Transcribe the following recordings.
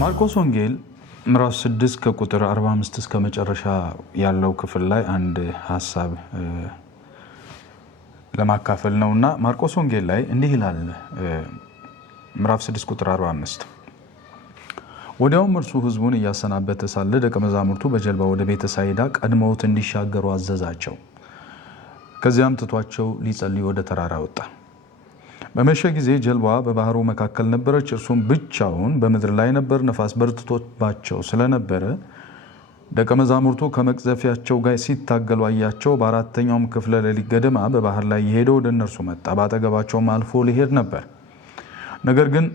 ማርቆስ ወንጌል ምዕራፍ 6 ከቁጥር 45 እስከ መጨረሻ ያለው ክፍል ላይ አንድ ሐሳብ ለማካፈል ነውና ማርቆስ ወንጌል ላይ እንዲህ ይላል። ምዕራፍ 6 ቁጥር 45 ወዲያውም እርሱ ሕዝቡን እያሰናበተ ሳለ ደቀ መዛሙርቱ በጀልባ ወደ ቤተ ሳይዳ ቀድመውት እንዲሻገሩ አዘዛቸው። ከዚያም ትቷቸው ሊጸልይ ወደ ተራራ ወጣ። በመሸ ጊዜ ጀልባዋ በባህሩ መካከል ነበረች፣ እርሱም ብቻውን በምድር ላይ ነበር። ነፋስ በርትቶባቸው ስለነበረ ደቀ መዛሙርቱ ከመቅዘፊያቸው ጋር ሲታገሉ አያቸው። በአራተኛውም ክፍለ ሌሊት ገደማ በባህር ላይ የሄደ ወደ እነርሱ መጣ። በአጠገባቸውም አልፎ ሊሄድ ነበር። ነገር ግን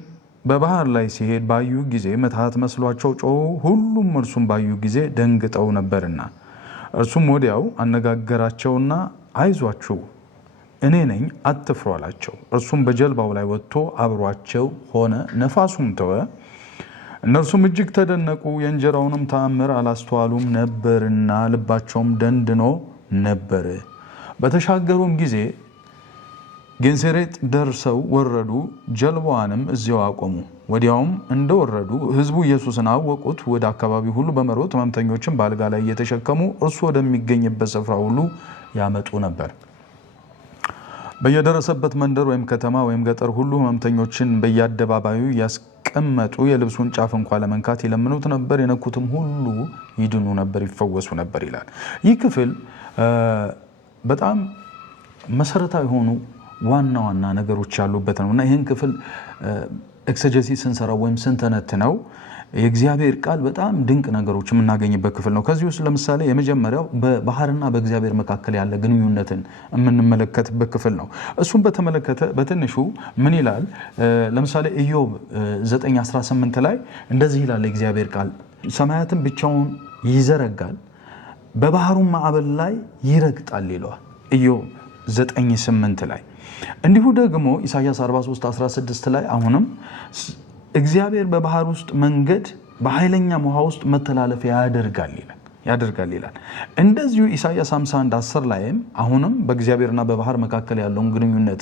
በባህር ላይ ሲሄድ ባዩ ጊዜ ምትሃት መስሏቸው ጮሁ። ሁሉም እርሱም ባዩ ጊዜ ደንግጠው ነበርና እርሱም ወዲያው አነጋገራቸውና አይዟችሁ እኔ ነኝ አትፍሩ አላቸው። እርሱም በጀልባው ላይ ወጥቶ አብሯቸው ሆነ፣ ነፋሱም ተወ። እነርሱም እጅግ ተደነቁ፣ የእንጀራውንም ተአምር አላስተዋሉም ነበርና ልባቸውም ደንድኖ ነበር። በተሻገሩም ጊዜ ጌንሴሬጥ ደርሰው ወረዱ፣ ጀልባዋንም እዚያው አቆሙ። ወዲያውም እንደወረዱ ሕዝቡ ኢየሱስን አወቁት። ወደ አካባቢ ሁሉ በመሮጥ ሕመምተኞችን በአልጋ ላይ እየተሸከሙ እርሱ ወደሚገኝበት ስፍራ ሁሉ ያመጡ ነበር። በየደረሰበት መንደር ወይም ከተማ ወይም ገጠር ሁሉ ሕመምተኞችን በየአደባባዩ ያስቀመጡ የልብሱን ጫፍ እንኳ ለመንካት ይለምኑት ነበር። የነኩትም ሁሉ ይድኑ ነበር፣ ይፈወሱ ነበር ይላል። ይህ ክፍል በጣም መሰረታዊ የሆኑ ዋና ዋና ነገሮች ያሉበት ነው እና ይህን ክፍል ኤክሰጀሲስ ስንሰራው ወይም ስንተነትነው የእግዚአብሔር ቃል በጣም ድንቅ ነገሮች የምናገኝበት ክፍል ነው። ከዚህ ውስጥ ለምሳሌ የመጀመሪያው በባህርና በእግዚአብሔር መካከል ያለ ግንኙነትን የምንመለከትበት ክፍል ነው። እሱም በተመለከተ በትንሹ ምን ይላል? ለምሳሌ ኢዮብ 9:18 ላይ እንደዚህ ይላል የእግዚአብሔር ቃል፣ ሰማያትን ብቻውን ይዘረጋል፣ በባህሩም ማዕበል ላይ ይረግጣል ይለዋል ኢዮብ 9:8 ላይ። እንዲሁ ደግሞ ኢሳይያስ 43:16 ላይ አሁንም እግዚአብሔር በባህር ውስጥ መንገድ በኃይለኛ ውሃ ውስጥ መተላለፊያ ያደርጋል ይላል። እንደዚሁ ኢሳይያስ 51:10 ላይም አሁንም በእግዚአብሔርና በባህር መካከል ያለውን ግንኙነት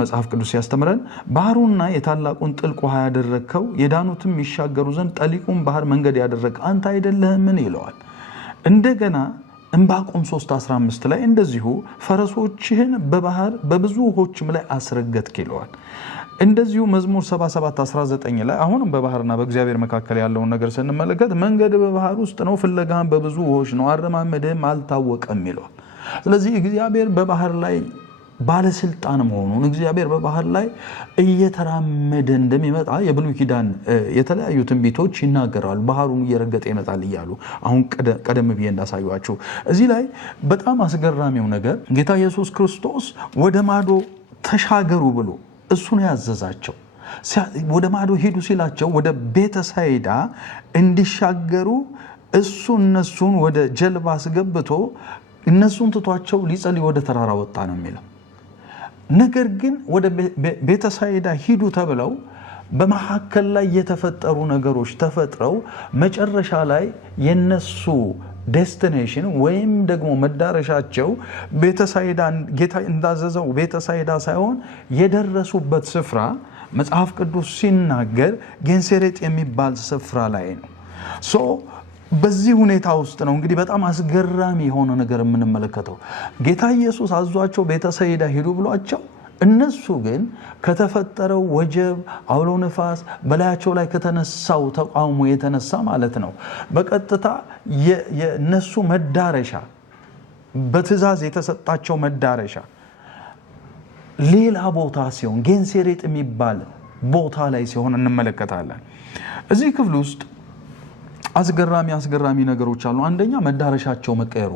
መጽሐፍ ቅዱስ ያስተምረን። ባህሩና የታላቁን ጥልቅ ውሃ ያደረግከው የዳኑትም ይሻገሩ ዘንድ ጠሊቁን ባህር መንገድ ያደረግ አንተ አይደለህምን ይለዋል። እንደገና ዕንባቆም 3:15 ላይ እንደዚሁ ፈረሶችህን በባህር በብዙ ውኆችም ላይ አስረገጥክ ይለዋል። እንደዚሁ መዝሙር 77:19 ላይ አሁንም በባህርና በእግዚአብሔር መካከል ያለውን ነገር ስንመለከት መንገድ በባህር ውስጥ ነው፣ ፍለጋህም በብዙ ውኆች ነው፣ አረማመድህም አልታወቀም ይለዋል። ስለዚህ እግዚአብሔር በባህር ላይ ባለስልጣን መሆኑን፣ እግዚአብሔር በባህር ላይ እየተራመደ እንደሚመጣ የብሉይ ኪዳን የተለያዩ ትንቢቶች ይናገራሉ። ባህሩን እየረገጠ ይመጣል እያሉ አሁን ቀደም ብዬ እንዳሳዩአችሁ። እዚህ ላይ በጣም አስገራሚው ነገር ጌታ ኢየሱስ ክርስቶስ ወደ ማዶ ተሻገሩ ብሎ እሱን ያዘዛቸው። ወደ ማዶ ሄዱ ሲላቸው ወደ ቤተ ሳይዳ እንዲሻገሩ እሱ እነሱን ወደ ጀልባ አስገብቶ እነሱን ትቷቸው ሊጸልይ ወደ ተራራ ወጣ ነው የሚለው። ነገር ግን ወደ ቤተ ሳይዳ ሂዱ ተብለው በመካከል ላይ የተፈጠሩ ነገሮች ተፈጥረው መጨረሻ ላይ የነሱ ዴስቲኔሽን ወይም ደግሞ መዳረሻቸው ቤተሳይዳ ጌታ እንዳዘዘው ቤተሳይዳ ሳይሆን የደረሱበት ስፍራ መጽሐፍ ቅዱስ ሲናገር ጌንሴሬጥ የሚባል ስፍራ ላይ ነው። በዚህ ሁኔታ ውስጥ ነው እንግዲህ በጣም አስገራሚ የሆነ ነገር የምንመለከተው። ጌታ ኢየሱስ አዟቸው ቤተሳይዳ ሂዱ ብሏቸው እነሱ ግን ከተፈጠረው ወጀብ፣ አውሎ ነፋስ በላያቸው ላይ ከተነሳው ተቃውሞ የተነሳ ማለት ነው በቀጥታ የነሱ መዳረሻ በትእዛዝ የተሰጣቸው መዳረሻ ሌላ ቦታ ሲሆን ጌንሴሬጥ የሚባል ቦታ ላይ ሲሆን እንመለከታለን። እዚህ ክፍል ውስጥ አስገራሚ ነገሮች አሉ። አንደኛ መዳረሻቸው መቀየሩ፣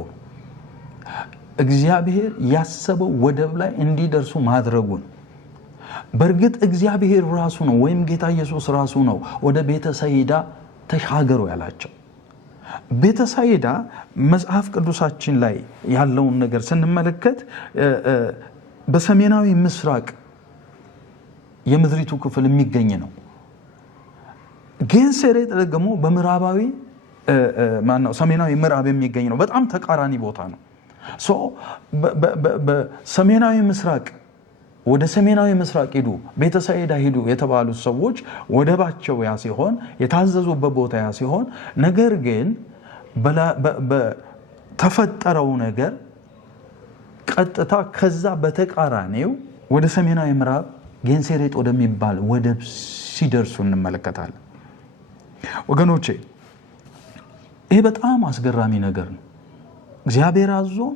እግዚአብሔር ያሰበው ወደብ ላይ እንዲደርሱ ማድረጉን። በእርግጥ እግዚአብሔር ራሱ ነው ወይም ጌታ ኢየሱስ ራሱ ነው ወደ ቤተ ሳይዳ ተሻገሩ ያላቸው። ቤተ ሳይዳ መጽሐፍ ቅዱሳችን ላይ ያለውን ነገር ስንመለከት በሰሜናዊ ምስራቅ የምድሪቱ ክፍል የሚገኝ ነው። ጌንሴሬጥ ደግሞ በምዕራባዊ ሰሜናዊ ምዕራብ የሚገኝ ነው። በጣም ተቃራኒ ቦታ ነው። በሰሜናዊ ምስራቅ ወደ ሰሜናዊ ምስራቅ ሂዱ ቤተሳይዳ ሂዱ የተባሉት ሰዎች ወደባቸው ያ ሲሆን የታዘዙበት ቦታ ያ ሲሆን ነገር ግን በተፈጠረው ነገር ቀጥታ ከዛ በተቃራኒው ወደ ሰሜናዊ ምዕራብ ጌንሴሬጥ ወደሚባል ወደብ ሲደርሱ እንመለከታለን። ወገኖቼ ይሄ በጣም አስገራሚ ነገር ነው። እግዚአብሔር አዞን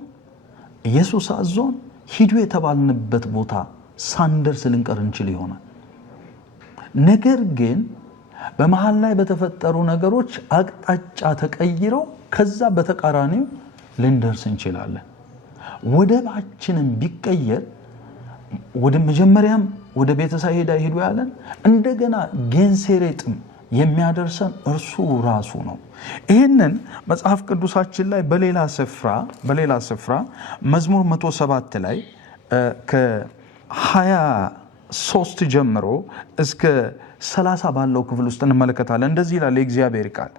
ኢየሱስ አዞን ሂዱ የተባልንበት ቦታ ሳንደርስ ልንቀር እንችል ይሆናል። ነገር ግን በመሃል ላይ በተፈጠሩ ነገሮች አቅጣጫ ተቀይረው ከዛ በተቃራኒው ልንደርስ እንችላለን። ወደባችንን ቢቀየር ወደ መጀመሪያም ወደ ቤተሳይዳ ሂዱ ያለን እንደገና ጌንሴሬጥም የሚያደርሰን እርሱ ራሱ ነው። ይህንን መጽሐፍ ቅዱሳችን ላይ በሌላ ስፍራ መዝሙር 107 ላይ ከ23 ጀምሮ እስከ 30 ባለው ክፍል ውስጥ እንመለከታለን። እንደዚህ ይላል የእግዚአብሔር ቃል።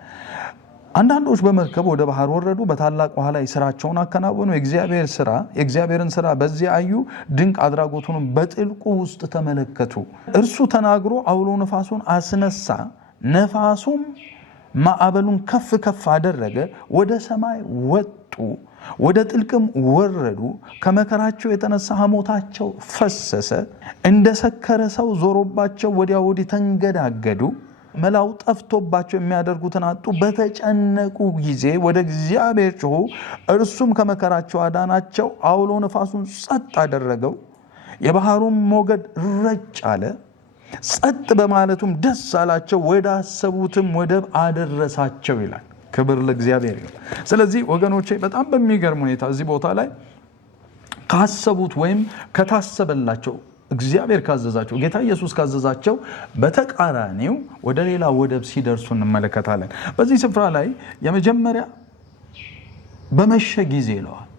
አንዳንዶች በመርከብ ወደ ባህር ወረዱ፣ በታላቅ ውሃ ላይ ስራቸውን አከናወኑ። የእግዚአብሔርን ስራ በዚያ አዩ፣ ድንቅ አድራጎቱንም በጥልቁ ውስጥ ተመለከቱ። እርሱ ተናግሮ አውሎ ነፋሱን አስነሳ፣ ነፋሱም ማዕበሉን ከፍ ከፍ አደረገ። ወደ ሰማይ ወጡ፣ ወደ ጥልቅም ወረዱ። ከመከራቸው የተነሳ ሐሞታቸው ፈሰሰ። እንደ ሰከረ ሰው ዞሮባቸው ወዲያ ወዲህ ተንገዳገዱ። መላው ጠፍቶባቸው የሚያደርጉትን አጡ። በተጨነቁ ጊዜ ወደ እግዚአብሔር ጮኹ፣ እርሱም ከመከራቸው አዳናቸው። አውሎ ነፋሱን ጸጥ አደረገው፣ የባህሩን ሞገድ ረጭ አለ። ጸጥ በማለቱም ደስ አላቸው፣ ወደ አሰቡትም ወደብ አደረሳቸው ይላል። ክብር ለእግዚአብሔር ይሁን። ስለዚህ ወገኖቼ በጣም በሚገርም ሁኔታ እዚህ ቦታ ላይ ካሰቡት ወይም ከታሰበላቸው እግዚአብሔር ካዘዛቸው ጌታ ኢየሱስ ካዘዛቸው በተቃራኒው ወደ ሌላ ወደብ ሲደርሱ እንመለከታለን። በዚህ ስፍራ ላይ የመጀመሪያ በመሸ ጊዜ ይለዋል።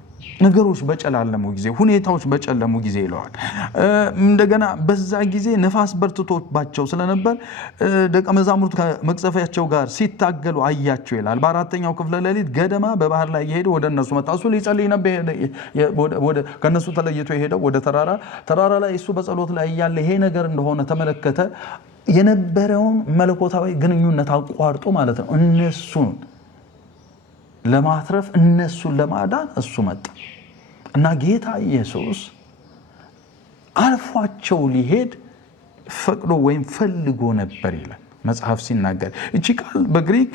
ነገሮች በጨላለሙ ጊዜ፣ ሁኔታዎች በጨለሙ ጊዜ ይለዋል። እንደገና በዛ ጊዜ ነፋስ በርትቶባቸው ስለነበር ደቀ መዛሙርት ከመቅዘፊያቸው ጋር ሲታገሉ አያቸው ይላል። በአራተኛው ክፍለ ሌሊት ገደማ በባህር ላይ የሄደ ወደ እነሱ መጣ። እሱ ሊጸልይ ነበር ከነሱ ተለይቶ የሄደው ወደ ተራራ ላይ እሱ በጸሎት ላይ እያለ ይሄ ነገር እንደሆነ ተመለከተ። የነበረውን መለኮታዊ ግንኙነት አቋርጦ ማለት ነው እነሱን ለማትረፍ እነሱን ለማዳን እሱ መጣ እና ጌታ ኢየሱስ አልፏቸው ሊሄድ ፈቅዶ ወይም ፈልጎ ነበር ይላል መጽሐፍ ሲናገር። እቺ ቃል በግሪክ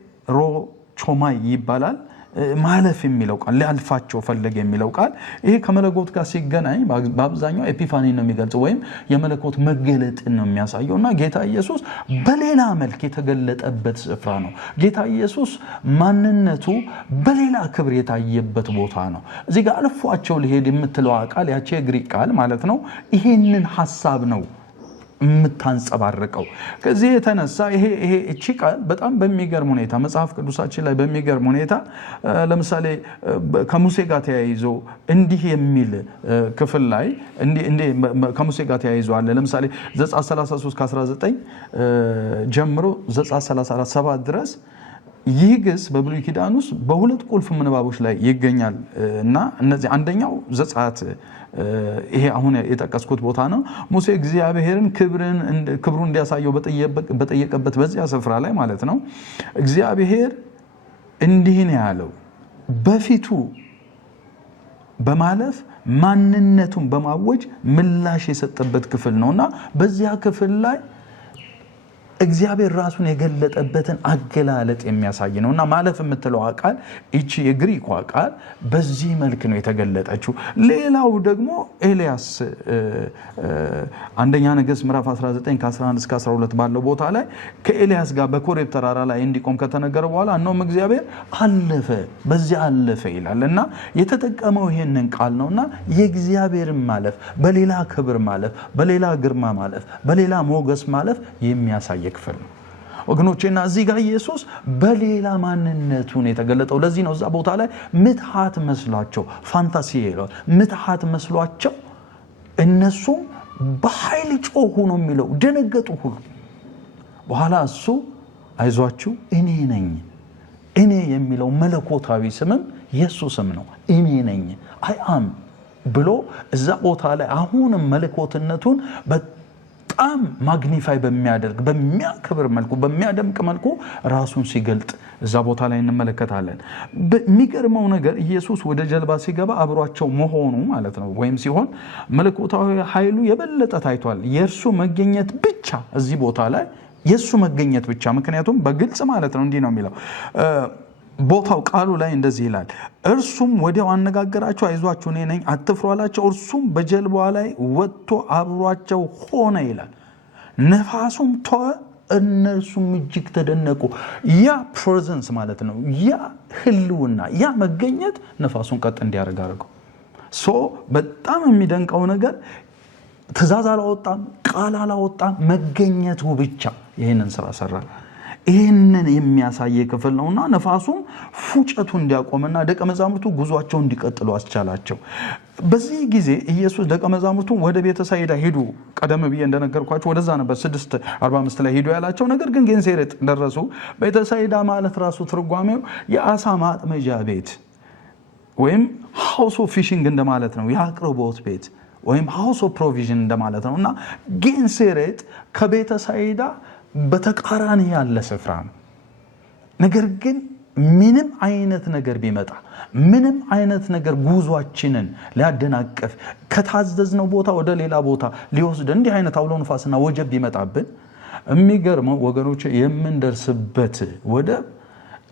ፓሬሮቾማይ ይባላል። ማለፍ የሚለው ቃል ሊያልፋቸው ፈለገ የሚለው ቃል ይሄ ከመለኮት ጋር ሲገናኝ በአብዛኛው ኤፒፋኒ ነው የሚገልጸው ወይም የመለኮት መገለጥን ነው የሚያሳየው እና ጌታ ኢየሱስ በሌላ መልክ የተገለጠበት ስፍራ ነው። ጌታ ኢየሱስ ማንነቱ በሌላ ክብር የታየበት ቦታ ነው። እዚህ ጋር አልፏቸው ሊሄድ የምትለው ቃል ያቺ የግሪክ ቃል ማለት ነው ይሄንን ሐሳብ ነው የምታንጸባርቀው። ከዚህ የተነሳ ይሄ እቺ ቃል በጣም በሚገርም ሁኔታ መጽሐፍ ቅዱሳችን ላይ በሚገርም ሁኔታ ለምሳሌ ከሙሴ ጋር ተያይዞ እንዲህ የሚል ክፍል ላይ ከሙሴ ጋር ተያይዞ አለ። ለምሳሌ ዘጸአት 33 ከ19 ጀምሮ ዘጸአት 34 7 ድረስ ይህ ግስ በብሉይ ኪዳን ውስጥ በሁለት ቁልፍ ምንባቦች ላይ ይገኛል እና እነዚህ አንደኛው ዘጸአት ይሄ አሁን የጠቀስኩት ቦታ ነው። ሙሴ እግዚአብሔርን ክብሩን እንዲያሳየው በጠየቀበት በዚያ ስፍራ ላይ ማለት ነው እግዚአብሔር እንዲህ ነው ያለው፣ በፊቱ በማለፍ ማንነቱን በማወጅ ምላሽ የሰጠበት ክፍል ነውና በዚያ ክፍል ላይ እግዚአብሔር ራሱን የገለጠበትን አገላለጥ የሚያሳይ ነውና ማለፍ የምትለው ቃል እቺ የግሪክ ቃል በዚህ መልክ ነው የተገለጠችው። ሌላው ደግሞ ኤልያስ አንደኛ ነገሥት ምዕራፍ 19 ከ11 እስከ 12 ባለው ቦታ ላይ ከኤልያስ ጋር በኮሬብ ተራራ ላይ እንዲቆም ከተነገረ በኋላ እነሆም እግዚአብሔር አለፈ፣ በዚያ አለፈ ይላል እና የተጠቀመው ይሄንን ቃል ነውና የእግዚአብሔርን ማለፍ፣ በሌላ ክብር ማለፍ፣ በሌላ ግርማ ማለፍ፣ በሌላ ሞገስ ማለፍ የሚያሳይ ክፍል ነው ወገኖቼና እዚህ ጋር ኢየሱስ በሌላ ማንነቱ ነው የተገለጠው። ለዚህ ነው እዛ ቦታ ላይ ምትሃት መስሏቸው ፋንታሲ ይላል ምትሃት መስሏቸው እነሱም በኃይል ጮሁ ነው የሚለው ደነገጡ ሁሉ። በኋላ እሱ አይዟችሁ እኔ ነኝ፣ እኔ የሚለው መለኮታዊ ስምም ኢየሱስ ስም ነው። እኔ ነኝ አይ አም ብሎ እዛ ቦታ ላይ አሁንም መለኮትነቱን በጣም ማግኒፋይ በሚያደርግ በሚያከብር መልኩ በሚያደምቅ መልኩ ራሱን ሲገልጥ እዛ ቦታ ላይ እንመለከታለን። በሚገርመው ነገር ኢየሱስ ወደ ጀልባ ሲገባ አብሯቸው መሆኑ ማለት ነው ወይም ሲሆን መለኮታዊ ኃይሉ የበለጠ ታይቷል። የእርሱ መገኘት ብቻ እዚህ ቦታ ላይ የሱ መገኘት ብቻ ምክንያቱም በግልጽ ማለት ነው እንዲህ ነው የሚለው ቦታው ቃሉ ላይ እንደዚህ ይላል እርሱም ወዲያው አነጋገራቸው አይዟችሁ እኔ ነኝ አትፍሩ አላቸው እርሱም በጀልባዋ ላይ ወጥቶ አብሯቸው ሆነ ይላል ነፋሱም ተወ እነርሱም እጅግ ተደነቁ ያ ፕሬዘንስ ማለት ነው ያ ህልውና ያ መገኘት ነፋሱን ቀጥ እንዲያደርግ አደረገው በጣም የሚደንቀው ነገር ትእዛዝ አላወጣም ቃል አላወጣም መገኘቱ ብቻ ይሄንን ስራ ሰራ ይሄንን የሚያሳይ ክፍል ነውና ነፋሱም ፉጨቱ እንዲያቆምና ደቀ መዛሙርቱ ጉዟቸው እንዲቀጥሉ አስቻላቸው በዚህ ጊዜ ኢየሱስ ደቀ መዛሙርቱ ወደ ቤተ ሳይዳ ሄዱ ቀደም ብዬ እንደነገርኳችሁ ወደዛ ነበር 6:45 ላይ ሄዱ ያላቸው ነገር ግን ጌንሴሬጥ ደረሱ ቤተ ሳይዳ ማለት ራሱ ትርጓሜው የአሳ ማጥመጃ ቤት ወይም ሃውስ ኦፍ ፊሺንግ እንደማለት ነው የአቅርቦት ቤት ወይም ሃውስ ኦፍ ፕሮቪዥን እንደማለት ነውና ጌንሴሬጥ ከቤተ ሳይዳ በተቃራኒ ያለ ስፍራ ነው ነገር ግን ምንም አይነት ነገር ቢመጣ ምንም አይነት ነገር ጉዟችንን ሊያደናቀፍ ከታዘዝነው ቦታ ወደ ሌላ ቦታ ሊወስድ እንዲህ አይነት አውሎ ንፋስና ወጀብ ቢመጣብን የሚገርመው ወገኖች የምንደርስበት ወደብ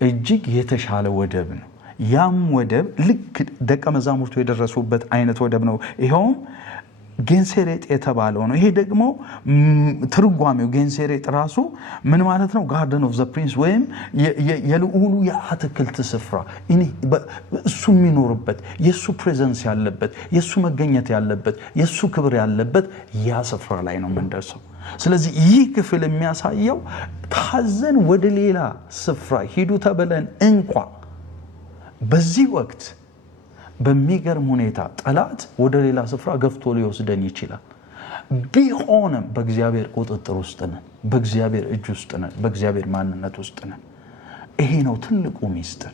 እጅግ የተሻለ ወደብ ነው ያም ወደብ ልክ ደቀ መዛሙርቱ የደረሱበት አይነት ወደብ ነው ይሄውም ጌንሴሬጥ የተባለው ነው ይሄ ደግሞ ትርጓሜው ጌንሴሬጥ ራሱ ምን ማለት ነው ጋርደን ኦፍ ዘ ፕሪንስ ወይም የልዑሉ የአትክልት ስፍራ እሱ የሚኖርበት የሱ ፕሬዘንስ ያለበት የሱ መገኘት ያለበት የሱ ክብር ያለበት ያ ስፍራ ላይ ነው የምንደርሰው ስለዚህ ይህ ክፍል የሚያሳየው ታዘን ወደ ሌላ ስፍራ ሂዱ ተብለን እንኳን በዚህ ወቅት በሚገርም ሁኔታ ጠላት ወደ ሌላ ስፍራ ገፍቶ ሊወስደን ይችላል ቢሆንም በእግዚአብሔር ቁጥጥር ውስጥ ነን በእግዚአብሔር እጅ ውስጥ ነን በእግዚአብሔር ማንነት ውስጥ ነን ይሄ ነው ትልቁ ሚስጥር